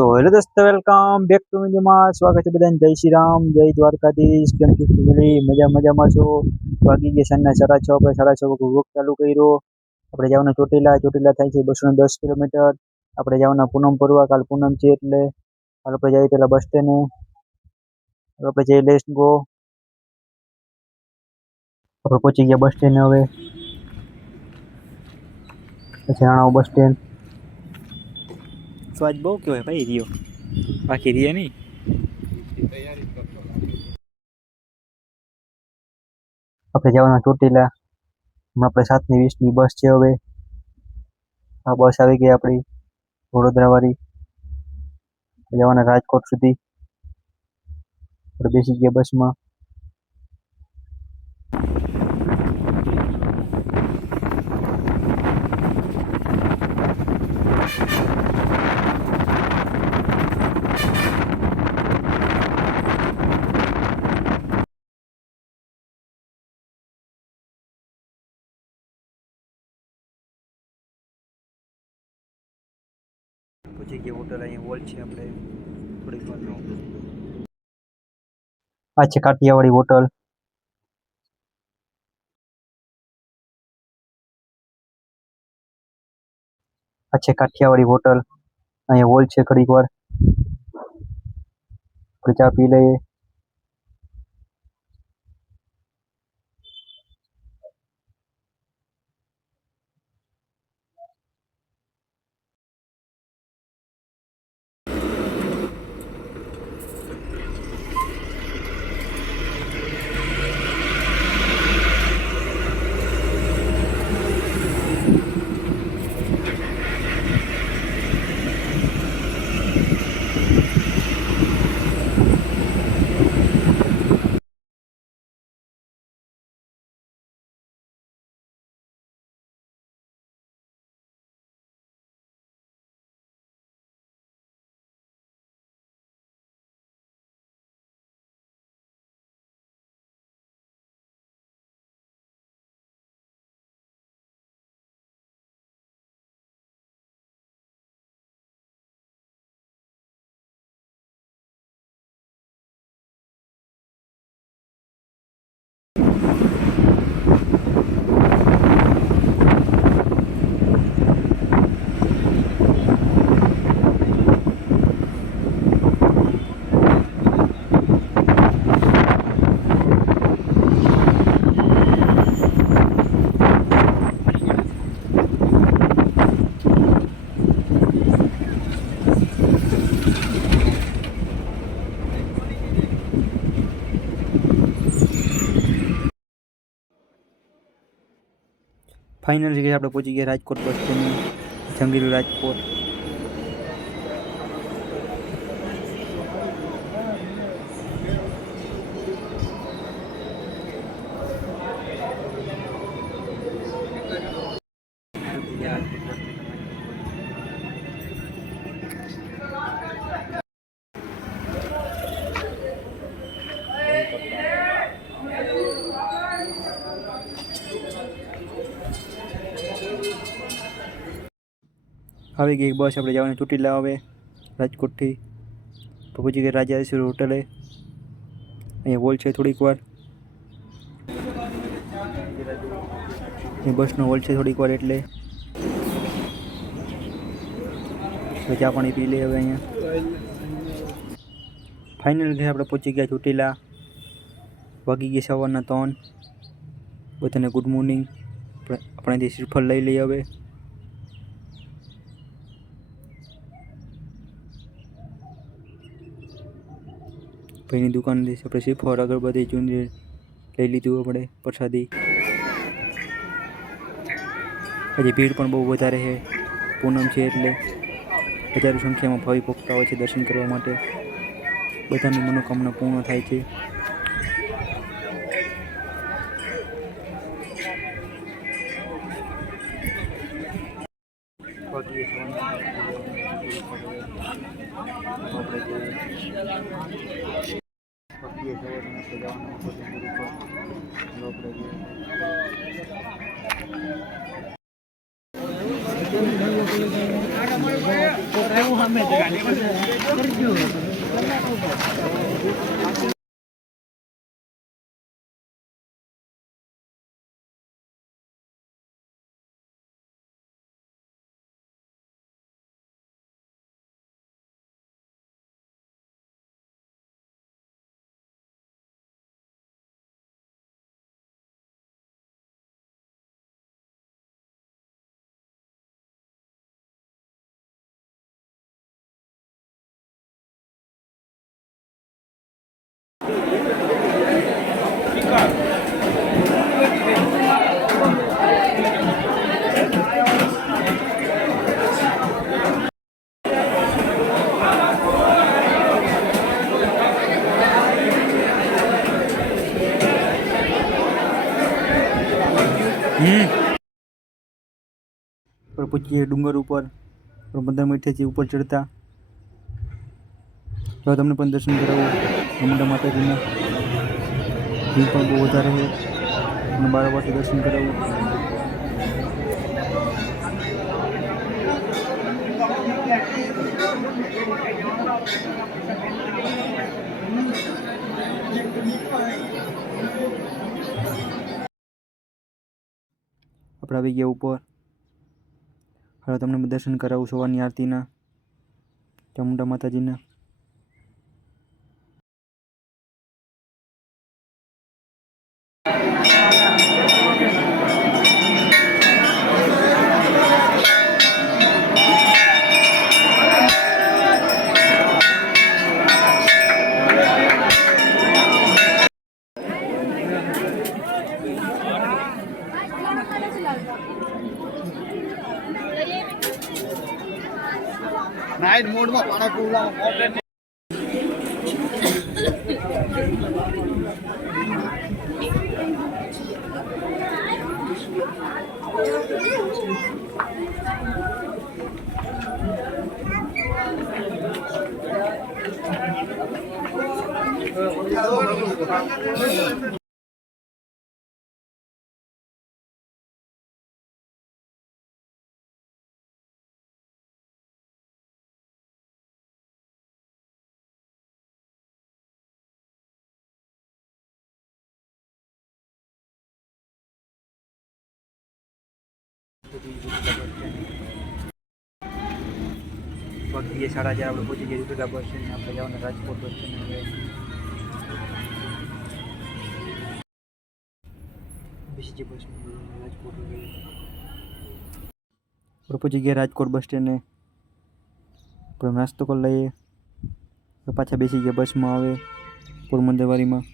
તો હેલો દોસ્તો, welcome back to વિડીયોમાં સ્વાગત છે બધાને. જય શ્રી રામ, જય દ્વારકાધીશ. કેમ છો ફેમિલી? મજામાં છો? વાગી ગયા સાંજના 6:30. આપણે 6:30 વોક ચાલુ કર્યો. આપણે જવાના ચોટીલા થાય છે 210 કિલોમીટર. આપણે જવાના પૂનમ પરવા, કાલ પૂનમ છે એટલે કાલ આપણે જઈએ પેલા બસ સ્ટેન્ડે. આપણે જઈએ લેટ્સ ગો. આપણે પહોંચી ગયા બસ સ્ટેન્ડ. હવે પછી આણો બસ સ્ટેન્ડ. સ્વાદ બહુ કહેવાય ભાઈ રહ્યો, બાકી રહ્યા નહીં. આપણે જવાના ચોટીલા. આપણે 7:20ની બસ છે. હવે આ બસ આવી ગઈ આપણી વડોદરા વાળી. જવાના રાજકોટ સુધી. આપણે બેસી ગયા બસમાં. પહોંચી ગયા હોટલ. અહીંયા હોલ છે આપણે થોડીક વારનો. આ છે કાઠિયાવાડી હોટલ. અહીંયા હોલ છે. ઘડીક વાર આપણે ચા પી લઈએ. ફાઇનલી આપણે પહોંચી ગયા રાજકોટ બસ સ્ટેન્ડ, જંગીલું રાજકોટ. આવી ગઈ બસ. આપણે જવાનું ચોટીલા હવે રાજકોટથી. પહોંચી ગયા રાજાશ્રી હોટલે. અહીંયા હોલ છે થોડીક વાર. એ બસનો હોલ છે થોડીક વાર એટલે ચા પાણી પી લઈએ હવે અહીંયા. ફાઇનલી આપણે પહોંચી ગયા ચોટીલા. વાગી ગયા સવારના 3. બધાને ગુડ મોર્નિંગ. આપણે શ્રીફળ લઈ લઈએ હવે. ભાઈની દુકાનથી આપણે શ્રીફળ, અગરબત્તી, ચૂંદડી લઈ લીધું આપણે પ્રસાદી. હજી ભીડ પણ બહુ વધારે છે. પૂનમ છે એટલે હજારો સંખ્યામાં ભાવિ ભક્તો આવે છે દર્શન કરવા માટે. બધાની મનોકામના પૂર્ણ થાય છે. પર પૂછીએ ડુંગર ઉપર 15 મીટરથી ઉપર ચડતા. તો તમને પણ દર્શન કરાવું ચામુંડા માતાજીના. ભીડ પણ બહુ વધારે છે અને બારોબારથી દર્શન કરાવું. આપણે આવી ગયા ઉપર. હવે તમને દર્શન કરાવું સવારની આરતીના ચામુંડા માતાજીના. નાઇટ મોડમાં પાણા પીવડાવવા વાગી 4:30 આપણે પહોંચી ગયા જુદા બસ સ્ટેન્ડ. આપણે જવાના રાજકોટ બસ સ્ટેન્ડ. બીજી બસ રાજકોટ આપણે પહોંચી ગયા રાજકોટ બસ સ્ટેન્ડે. આપણે નાસ્તો કરી લઈએ. પાછા બેસી ગયા બસમાં આવે પોરબંદરવાળીમાં.